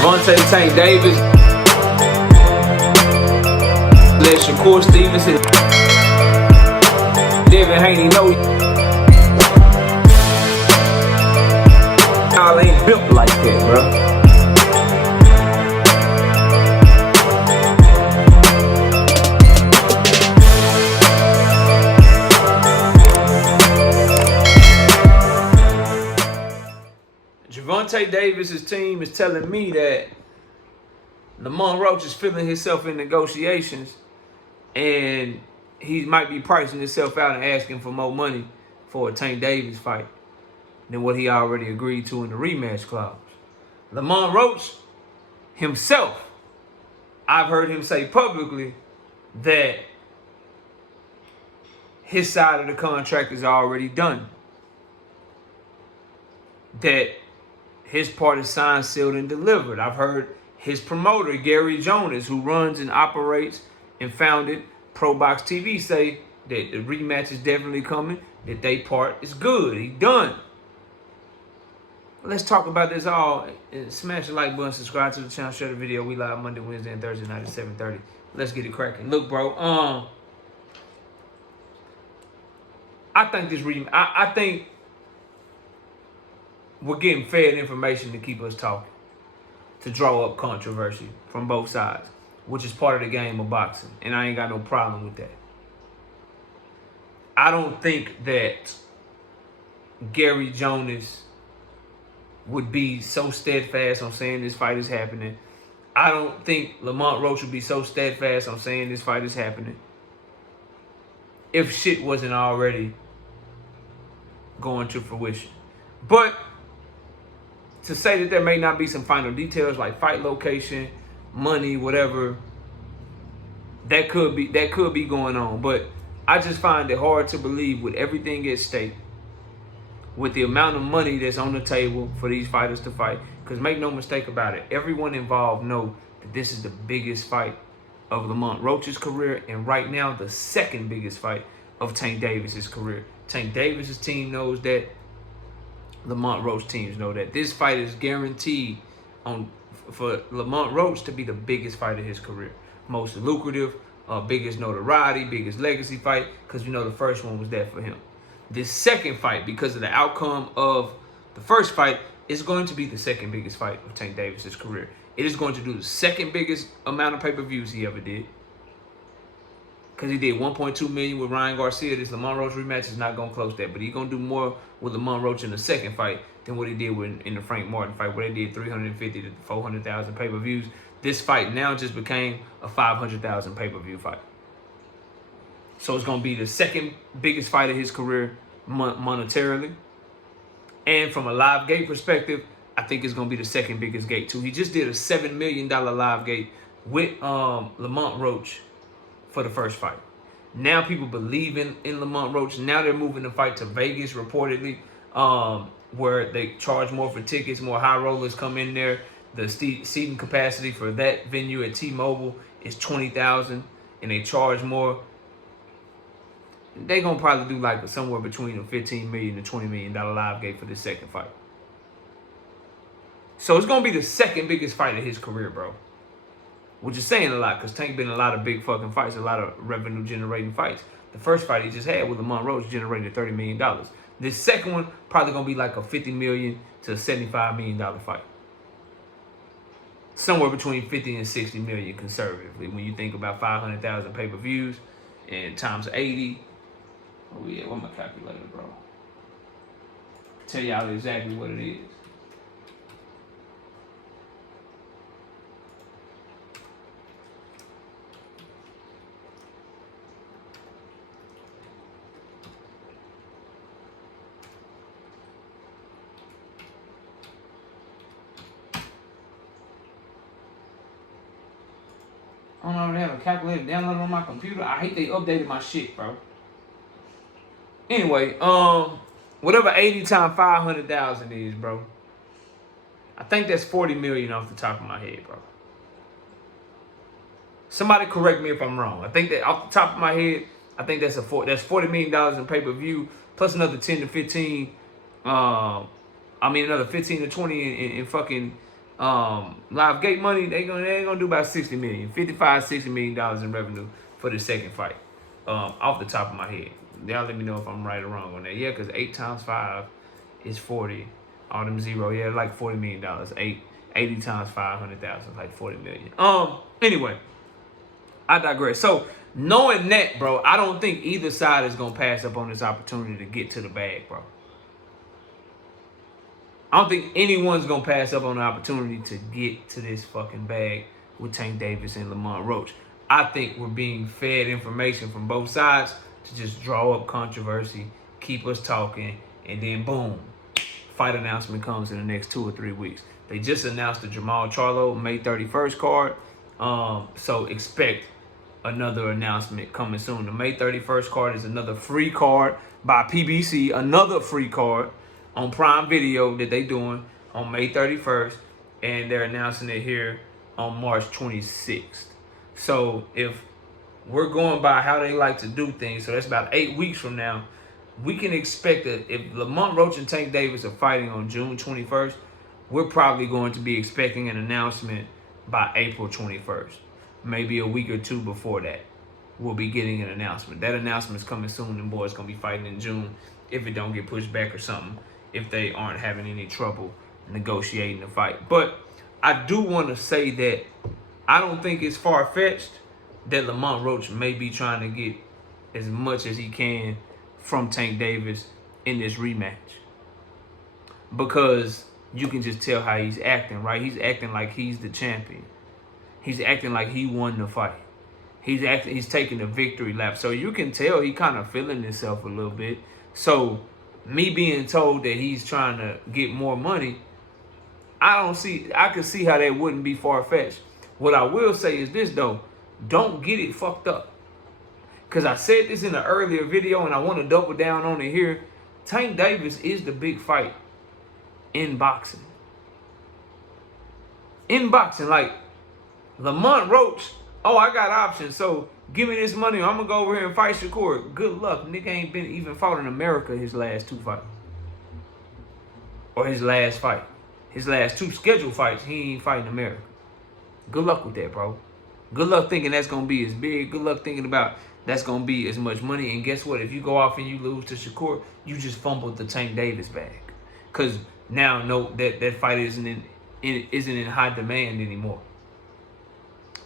Gervonta, Tank Davis, let Shakur Stevenson, Devin Haney know y'all ain't built like that, bro. Gervonta Davis' team is telling me that Lamont Roach is feeling himself in negotiations and he might be pricing himself out and asking for more money for a Tank Davis fight than what he already agreed to in the rematch clause. Lamont Roach himself, I've heard him say publicly that his side of the contract is already done. That his part is signed, sealed, and delivered. I've heard his promoter, Gary Jonas, who runs and operates and founded ProBox TV, say that the rematch is definitely coming, that they part is good. He done. Let's talk about this all. Smash the like button, subscribe to the channel, share the video. We live Monday, Wednesday, and Thursday night at 7:30. Let's get it cracking. Look, bro, I think this rematch, I think we're getting fed information to keep us talking, to draw up controversy from both sides, which is part of the game of boxing, and I ain't got no problem with that. I don't think that Gary Jonas would be so steadfast on saying this fight is happening. I don't think Lamont Roach would be so steadfast on saying this fight is happening if shit wasn't already going to fruition. But to say that there may not be some final details like fight location, money, whatever, that could be going on. But I just find it hard to believe, with everything at stake, with the amount of money that's on the table for these fighters to fight. Because make no mistake about it, everyone involved know that this is the biggest fight of Lamont Roach's career, and right now the second biggest fight of Tank Davis' career. Tank Davis' team knows that. Lamont Roach teams know that. This fight is guaranteed for Lamont Roach to be the biggest fight of his career. Most lucrative, biggest notoriety, biggest legacy fight, because we know the first one was that for him. This second fight, because of the outcome of the first fight, is going to be the second biggest fight of Tank Davis' career. It is going to do the second biggest amount of pay-per-views he ever did, because he did 1.2 million with Ryan Garcia. This Lamont Roach rematch is not going to close that, but he's going to do more with Lamont Roach in the second fight than what he did in the Frank Martin fight, where they did 350 to 400,000 pay-per-views. This fight now just became a 500,000 pay-per-view fight. So it's going to be the second biggest fight of his career monetarily. And from a live gate perspective, I think it's going to be the second biggest gate too. He just did a $7 million live gate with Lamont Roach for the first fight. Now people believe in Lamont Roach. Now they're moving the fight to Vegas, reportedly, where they charge more for tickets, more high rollers come in there. The seating capacity for that venue at T-Mobile is 20,000, and they charge more. They're going to probably do like somewhere between a $15 million to $20 million live gate for this second fight. So it's going to be the second biggest fight of his career, bro. Which is saying a lot, because Tank been in a lot of big fucking fights, a lot of revenue-generating fights. The first fight he just had with Lamont Roach generated $30 million. This second one probably going to be like a $50 million to $75 million fight. Somewhere between 50 and 60 million conservatively, when you think about 500,000 pay-per-views and times 80. Oh yeah, where's my calculator, bro? Tell y'all exactly what it is. I don't know, have a calculator downloaded on my computer. I hate they updated my shit, bro. Anyway, whatever 80 times 500,000 is, bro. I think that's 40 million off the top of my head, bro. Somebody correct me if I'm wrong. I think that off the top of my head, I think that's $40 million in pay-per-view, plus another 10 to 15. Another 15 to 20 in fucking Live gate money, they gonna do about 60 million, 55, $60 million in revenue for the second fight. Off the top of my head. Y'all let me know if I'm right or wrong on that. Yeah, because 8 times 5 is 40. All them zero, yeah, like $40 million. 80 times 500,000, like 40 million. Anyway, I digress. So knowing that, bro, I don't think either side is gonna pass up on this opportunity to get to the bag, bro. I don't think anyone's gonna pass up on the opportunity to get to this fucking bag with Tank Davis and Lamont Roach. I think we're being fed information from both sides to just draw up controversy, keep us talking, and then boom, fight announcement comes in the next 2 or 3 weeks. They just announced the Jamal Charlo May 31st card, so expect another announcement coming soon. The May 31st card is another free card by PBC, another free card on Prime Video that they doing on May 31st, and they're announcing it here on March 26th. So if we're going by how they like to do things, so that's about 8 weeks from now, we can expect that if Lamont Roach and Tank Davis are fighting on June 21st, we're probably going to be expecting an announcement by April 21st. Maybe a week or two before that, we'll be getting an announcement. That announcement's coming soon, and boys gonna be fighting in June if it don't get pushed back or something, if they aren't having any trouble negotiating the fight. But I do want to say that I don't think it's far-fetched that Lamont Roach may be trying to get as much as he can from Tank Davis in this rematch. Because you can just tell how he's acting, right? He's acting like he's the champion. He's acting like he won the fight. He's taking the victory lap. So you can tell he kind of feeling himself a little bit. So me being told that he's trying to get more money, I can see how that wouldn't be far-fetched. What I will say is this, though. Don't get it fucked up. Because I said this in an earlier video, and I want to double down on it here. Tank Davis is the big fight in boxing. In boxing, like Lamont Roach, oh, I got options, so give me this money, I'm going to go over here and fight Shakur. Good luck. Nigga ain't been even fought in America his last 2 fights. Or his last fight. His last 2 scheduled fights, he ain't fighting America. Good luck with that, bro. Good luck thinking that's going to be as big. Good luck thinking about that's going to be as much money. And guess what? If you go off and you lose to Shakur, you just fumbled the Tank Davis bag. Because now, no, that fight isn't in high demand anymore.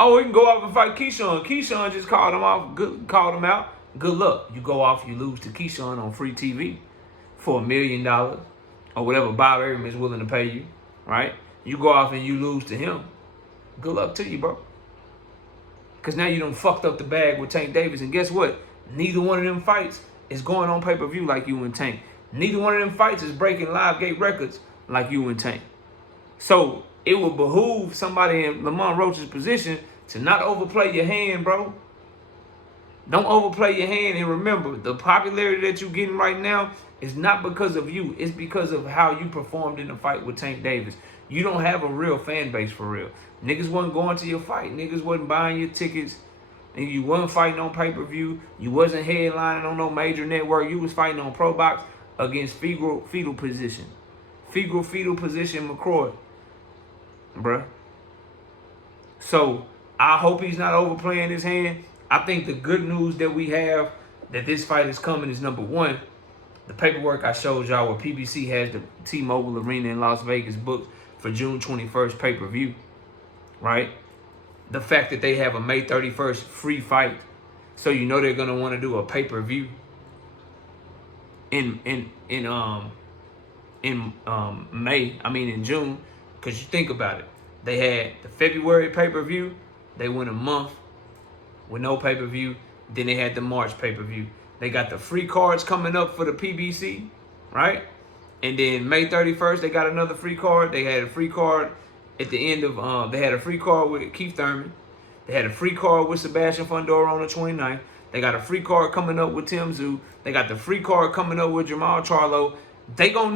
Oh, we can go off and fight Keyshawn. Keyshawn just called him out. Good luck. You go off, you lose to Keyshawn on free TV for $1 million or whatever Bob Arum is willing to pay you, right? You go off and you lose to him. Good luck to you, bro. Because now you done fucked up the bag with Tank Davis. And guess what? Neither one of them fights is going on pay-per-view like you and Tank. Neither one of them fights is breaking live gate records like you and Tank. So it would behoove somebody in Lamont Roach's position to not overplay your hand, bro. Don't overplay your hand. And remember, the popularity that you're getting right now is not because of you. It's because of how you performed in the fight with Tank Davis. You don't have a real fan base for real. Niggas wasn't going to your fight. Niggas wasn't buying your tickets. And you wasn't fighting on pay-per-view. You wasn't headlining on no major network. You was fighting on Pro Box against fetal position. Fetal position McCroy. Bruh. So I hope he's not overplaying his hand. I think the good news that we have that this fight is coming is, number one, the paperwork I showed y'all where PBC has the T-Mobile Arena in Las Vegas booked for June 21st pay-per-view, right? The fact that they have a May 31st free fight, so you know they're gonna want to do a pay-per-view in June, because you think about it, they had the February pay-per-view, they went a month with no pay-per-view, then they had the March pay-per-view. They got the free cards coming up for the PBC, right? And then May 31st, they got another free card. They had a free card at the end of, they had a free card with Keith Thurman. They had a free card with Sebastian Fundora on the 29th. They got a free card coming up with Tim Tszyu. They got the free card coming up with Jamal Charlo. They gonna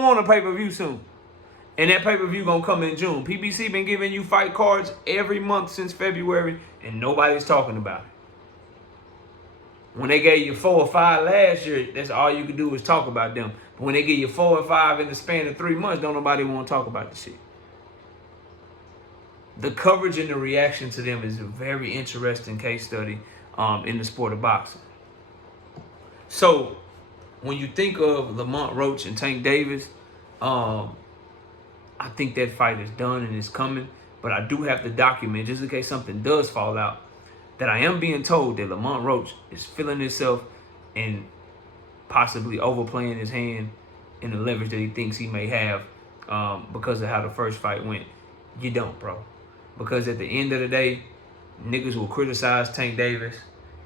want a pay-per-view soon. And that pay-per-view gonna come in June. PBC been giving you fight cards every month since February, and nobody's talking about it. When they gave you 4 or 5 last year, that's all you could do is talk about them. But when they give you 4 or 5 in the span of 3 months, don't nobody want to talk about the shit. the coverage and the reaction to them is a very interesting case study in the sport of boxing. So when you think of Lamont Roach and Tank Davis, I think that fight is done and it's coming. But I do have to document, just in case something does fall out, that I am being told that Lamont Roach is feeling himself and possibly overplaying his hand in the leverage that he thinks he may have because of how the first fight went. You don't, bro. Because at the end of the day, niggas will criticize Tank Davis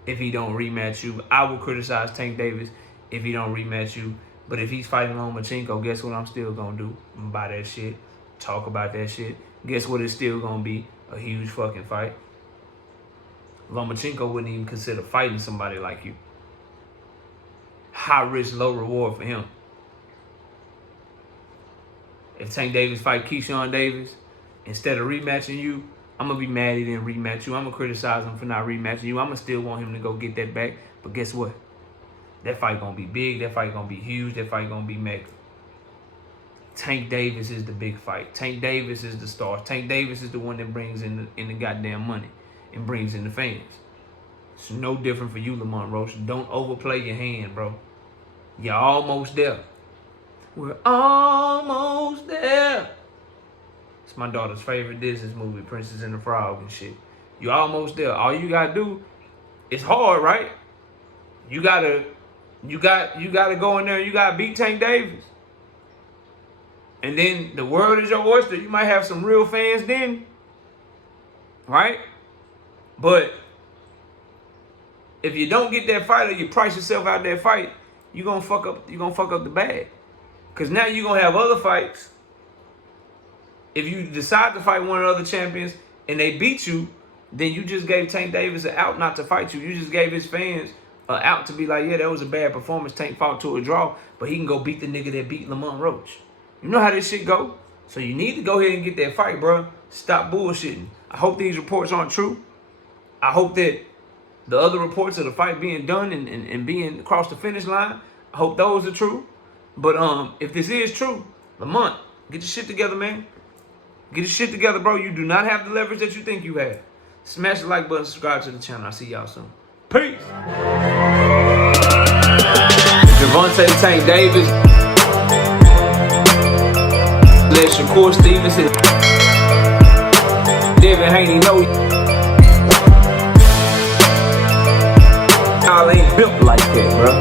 if he don't rematch you. I will criticize Tank Davis if he don't rematch you. But if he's fighting Lomachenko, guess what I'm still going to do? I'm gonna buy that shit, talk about that shit. Guess what? It's still going to be a huge fucking fight. Lomachenko wouldn't even consider fighting somebody like you. High risk, low reward for him. If Tank Davis fight Keyshawn Davis, instead of rematching you, I'm going to be mad he didn't rematch you. I'm going to criticize him for not rematching you. I'm going to still want him to go get that back. But guess what? That fight going to be big. That fight going to be huge. That fight going to be mega. Tank Davis is the big fight. Tank Davis is the star. Tank Davis is the one that brings in the goddamn money and brings in the fans. It's no different for you, Lamont Roach. Don't overplay your hand, bro. You're almost there. We're almost there. It's my daughter's favorite Disney movie, Princess and the Frog and shit. You're almost there. All you gotta do, it's hard, right? You gotta go in there and you gotta beat Tank Davis. And then the world is your oyster. You might have some real fans then, right? But if you don't get that fight or you price yourself out that fight, you're gonna fuck up the bag. Cause now you're gonna have other fights. If you decide to fight one of the other champions and they beat you, then you just gave Tank Davis an out not to fight you. You just gave his fans an out to be like, yeah, that was a bad performance. Tank fought to a draw, but he can go beat the nigga that beat Lamont Roach. You know how this shit go? So you need to go ahead and get that fight, bro. Stop bullshitting. I hope these reports aren't true. I hope that the other reports of the fight being done and being across the finish line, I hope those are true. But if this is true, Lamont, get your shit together, man. Get your shit together, bro. You do not have the leverage that you think you have. Smash the like button, subscribe to the channel. I'll see y'all soon. Peace. Gervonta Tank Davis. Let Shakur Stevenson. Devin Haney know y'all ain't built like that, bro.